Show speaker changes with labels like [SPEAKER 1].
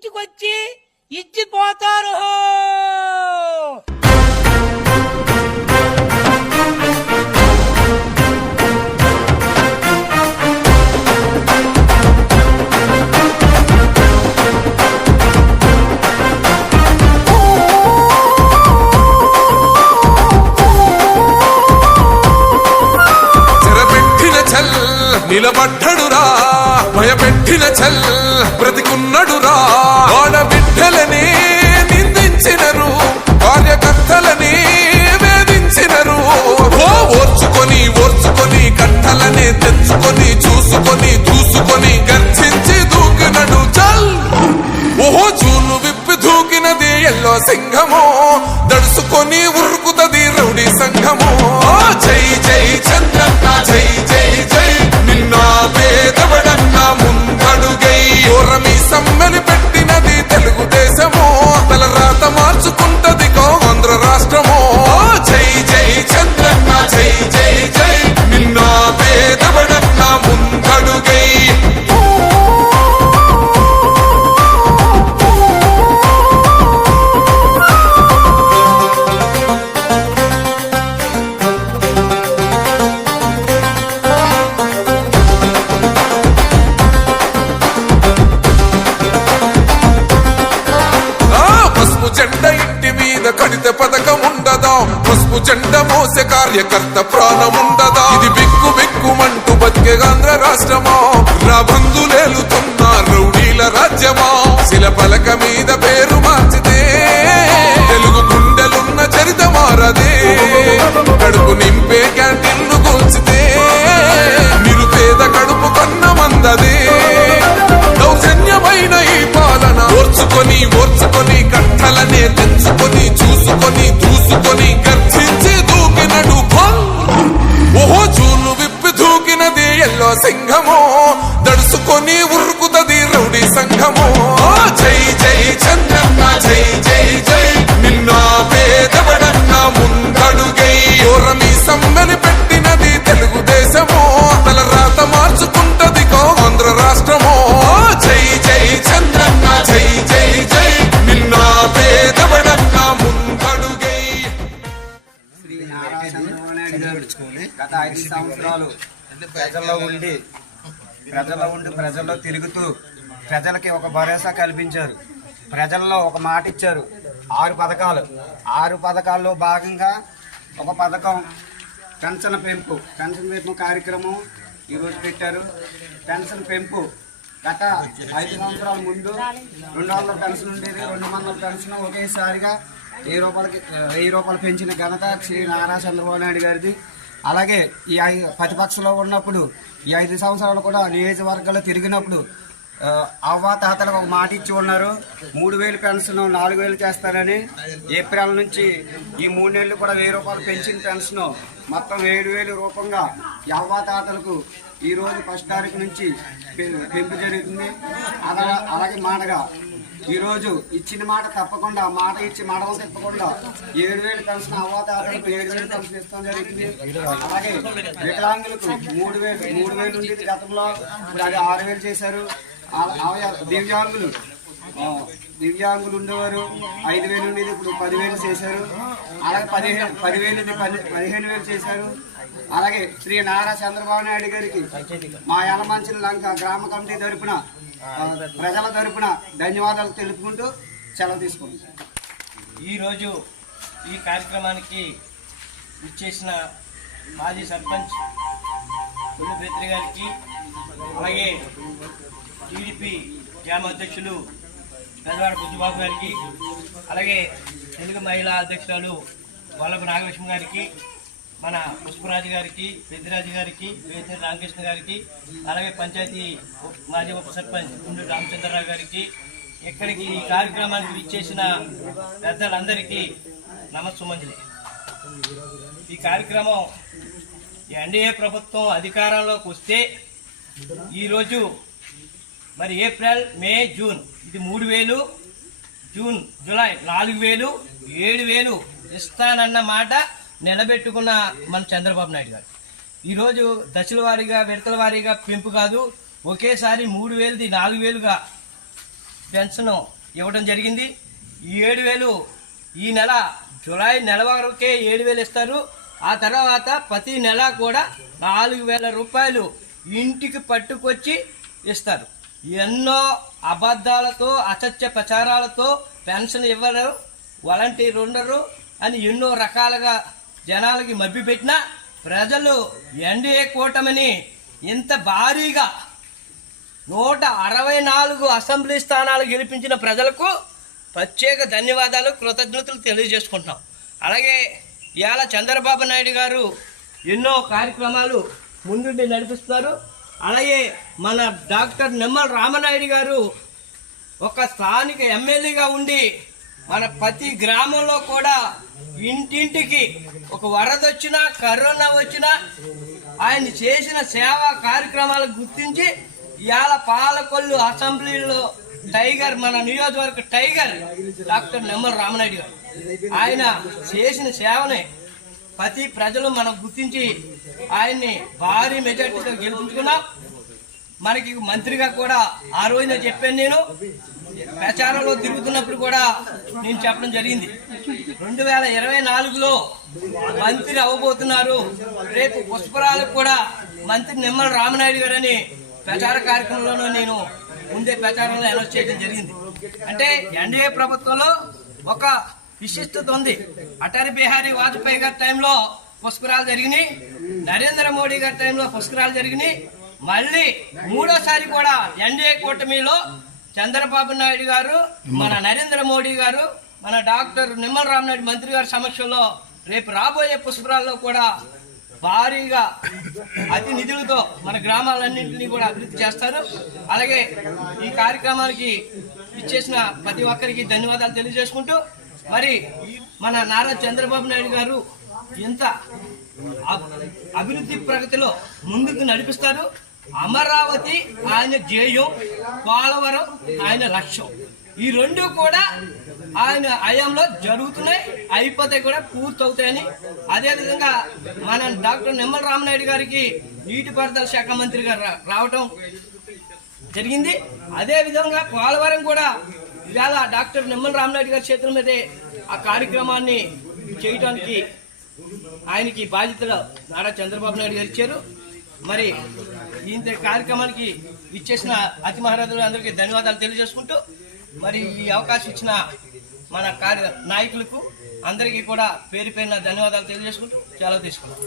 [SPEAKER 1] ఇంటికొచ్చి ఇచ్చిపోతారు.
[SPEAKER 2] నిలబడ్డడురా భయపెట్టిన చల్ బ్రతికున్నడురా. ఆడబిడ్డలని నిందించినరు కార్యకర్తలని వేధించినరు. ఓ ఓర్చుకొని ఓర్చుకొని కట్టలనే తెచ్చుకొని చూసుకొని దూసుకొని గర్జించి దూకినడు చల్ ఓహో చూలు విప్పి దూకినది ఎల్లో సింహము జెండ మోసే కార్యకర్త ప్రాణం ఉండదా ఇది బిక్కు బిక్కుమంటూ బతికే ఆంధ్ర రాష్ట్రమా? రాబందులేలుతున్న రౌడీల
[SPEAKER 3] సంవత్సరాలు ప్రజల్లో ఉండి ప్రజల్లో ఉండి ప్రజల్లో తిరుగుతూ ప్రజలకి ఒక భరోసా కల్పించారు. ప్రజల్లో ఒక మాట ఇచ్చారు. ఆరు పథకాలు. ఆరు పథకాల్లో భాగంగా ఒక పథకం పెన్షన్ పెంపు పెన్షన్ పెంపు కార్యక్రమం ఈరోజు పెట్టారు. పెన్షన్ పెంపు గత ఐదు సంవత్సరాల ముందు రెండు వందల పెన్షన్ ఉండేది రెండు వందల పెన్షన్ ఒకేసారిగా వెయ్యి రూపాయలకి వెయ్యి రూపాయలు పెంచిన ఘనత శ్రీ నారా చంద్రబాబు నాయుడు గారిది. అలాగే ఈ ఐ- ప్రతిపక్షంలో ఉన్నప్పుడు ఈ ఐదు సంవత్సరాలు కూడా నియోజకవర్గాల్లో తిరిగినప్పుడు ఆ, అవ్వ తాతలకు ఒక మాట ఇచ్చి ఉన్నారు మూడు వేలు పెన్షన్ నాలుగు వేలు చేస్తారని. ఏప్రిల్ నుంచి ఈ మూడు నెలలు కూడా వెయ్యి రూపాయలు పెన్షన్ పెన్షన్ మొత్తం ఏడు వేలు రూపంగా ఈ అవ్వ తాతలకు ఫస్ట్ తారీఖు నుంచి పెంపు జరుగుతుంది అలా అలాగే మాటగా ఈరోజు ఇచ్చిన మాట తప్పకుండా మాట ఇచ్చి మాటలు తిప్పకుండా ఏడు వేలు పెన్షన్ అవ్వతాతలకు ఏడు వేలు పెన్షన్ ఇస్తాం జరిగింది. అలాగే వికలాంగులకు మూడు వేలు మూడు వేలు ఉండేది గతంలో. ఇప్పుడు అది ఆరు వేలు చేశారు. దివ్యాంగులు దివ్యాంగులు ఉండేవారు. ఐదు వేలు ఉండేది ఇప్పుడు పదివేలు చేశారు. అలాగే పదిహేను పదివేలు పది పదిహేను వేలు చేశారు. అలాగే శ్రీ నారా చంద్రబాబు నాయుడు గారికి మా యలమంచిన లంక గ్రామ కమిటీ తరపున ప్రజల తరపున ధన్యవాదాలు తెలుపుకుంటూ సెలవు తీసుకుంటాం
[SPEAKER 4] ఈరోజు ఈ కార్యక్రమానికి ఇచ్చేసిన మాజీ సర్పంచ్ కొల్లు గారికి అలాగే టీడీపీ గ్రామ అధ్యక్షులు పెదవాడ బుద్ధిబాబు గారికి అలాగే తెలుగు మహిళా అధ్యక్షురాలు వల్లభ నాగలక్ష్మి గారికి మన పుష్పరాజు గారికి పెద్దిరాజు గారికి వేదిన రామకృష్ణ గారికి అలాగే పంచాయతీ మాజీ ఉప సర్పంచ్ గుండు రామచంద్రరావు గారికి ఇక్కడికి ఈ కార్యక్రమానికి ఇచ్చేసిన పెద్దలందరికీ నమస్సుమంజలి. ఈ కార్యక్రమం ఎన్డీఏ ప్రభుత్వం అధికారంలోకి వస్తే ఈరోజు మరి ఏప్రిల్ మే జూన్ ఇది మూడు వేలు జూన్ జూలై నాలుగు వేలు ఏడు వేలు ఇస్తానన్న మాట నిలబెట్టుకున్న మన చంద్రబాబు నాయుడు గారు. ఈరోజు దశల వారీగా విడతల వారీగా పెంపు కాదు ఒకేసారి మూడు వేలది నాలుగు వేలుగా పెన్షన్ ఇవ్వడం జరిగింది. ఈ ఏడు వేలు ఈ నెల జూలై నెల వరకే ఏడు వేలు ఇస్తారు. ఆ తర్వాత ప్రతి నెల కూడా నాలుగు వేల రూపాయలు ఇంటికి పట్టుకొచ్చి ఇస్తారు. ఎన్నో అబద్ధాలతో అసత్య ప్రచారాలతో పెన్షన్ ఇవ్వరు వాలంటీర్ ఉండరు అని ఎన్నో రకాలుగా జనాలకి మభ్యపెట్టినా ప్రజలు ఎన్డీఏ కూటమిని ఇంత భారీగా నూట అరవై నాలుగు అసెంబ్లీ స్థానాలు గెలిపించిన ప్రజలకు ప్రత్యేక ధన్యవాదాలు కృతజ్ఞతలు తెలియజేసుకుంటున్నాం. అలాగే ఇవాళ చంద్రబాబు నాయుడు గారు ఎన్నో కార్యక్రమాలు ముందుండి నడిపిస్తున్నారు. అలాగే మన డాక్టర్ నిమ్మల రామనాయుడు గారు ఒక స్థానిక ఎమ్మెల్యేగా ఉండి మన ప్రతి గ్రామంలో కూడా ఇంటింటికి ఒక వరద వచ్చినా కరోనా వచ్చినా ఆయన చేసిన సేవా కార్యక్రమాలు గుర్తించి ఇవాళ పాలకొల్లు అసెంబ్లీలో టైగర్ మన నియోజకవర్గ టైగర్ డాక్టర్ నెమ్మల రామనాయుడు గారు. ఆయన చేసిన సేవని ప్రతి ప్రజలు మనం గుర్తించి ఆయన్ని భారీ మెజార్టీతో గెలుపుకున్నాం మనకి మంత్రిగా కూడా ఆ రోజున చెప్పాను నేను. ప్రచారంలో తిరుగుతున్నప్పుడు కూడా నేను చెప్పడం జరిగింది. రెండు వేల ఇరవై నాలుగులో మంత్రి అవ్వబోతున్నారు. రేపు పుష్పరాలకు కూడా మంత్రి నిమ్మల రామనాయుడు గారని ప్రచార కార్యక్రమంలోనూ నేను ముందే ప్రచారంలో అనౌన్స్ చేయడం జరిగింది. అంటే ఎన్డీఏ ప్రభుత్వంలో ఒక విశిష్టత ఉంది. అటల్ బిహారీ వాజ్పేయి గారి టైంలో పుష్కరాలు జరిగినాయి. నరేంద్ర మోడీ గారి టైంలో పుష్కరాలు జరిగినాయి. మళ్ళీ మూడోసారి కూడా ఎన్డీఏ కూటమిలో చంద్రబాబు నాయుడు గారు మన నరేంద్ర మోడీ గారు మన డాక్టర్ నిమ్మల రామనాయుడు మంత్రి గారి సమక్షంలో రేపు రాబోయే పుష్కరాల్లో కూడా భారీగా అతి నిధులతో మన గ్రామాలన్నింటినీ కూడా అభివృద్ధి చేస్తారు. అలాగే ఈ కార్యక్రమానికి ఇచ్చేసిన ప్రతి ఒక్కరికి ధన్యవాదాలు తెలియజేసుకుంటూ మరి మన నారా చంద్రబాబు నాయుడు గారు ఎంత అభివృద్ధి ప్రగతిలో ముందుకు నడిపిస్తారు అమరావతి ఆయన ధ్యేయం. పోలవరం ఆయన లక్ష్యం. ఈ రెండు కూడా ఆయన హయాంలో జరుగుతున్నాయి అయిపోతాయి కూడా పూర్తవుతాయని. అదేవిధంగా మన డాక్టర్ నిమ్మల రామనాయుడు గారికి నీటిపారుదల శాఖ మంత్రి గారు రావటం జరిగింది. అదేవిధంగా పోలవరం కూడా ఇవాళ డాక్టర్ నిమ్మల రామనాయుడు గారి చేతుల మీదే ఆ కార్యక్రమాన్ని చేయటానికి ఆయనకి బాధ్యతలు నారా చంద్రబాబు నాయుడు గారు ఇచ్చారు. మరి ఇంత కార్యక్రమానికి ఇచ్చేసిన అతి మహారాజులు అందరికీ ధన్యవాదాలు తెలియజేసుకుంటూ మరి ఈ అవకాశం ఇచ్చిన మన కార్య నాయకులకు అందరికీ కూడా పేరు పేరున ధన్యవాదాలు తెలియజేసుకుంటూ చాలా తీసుకున్నాం.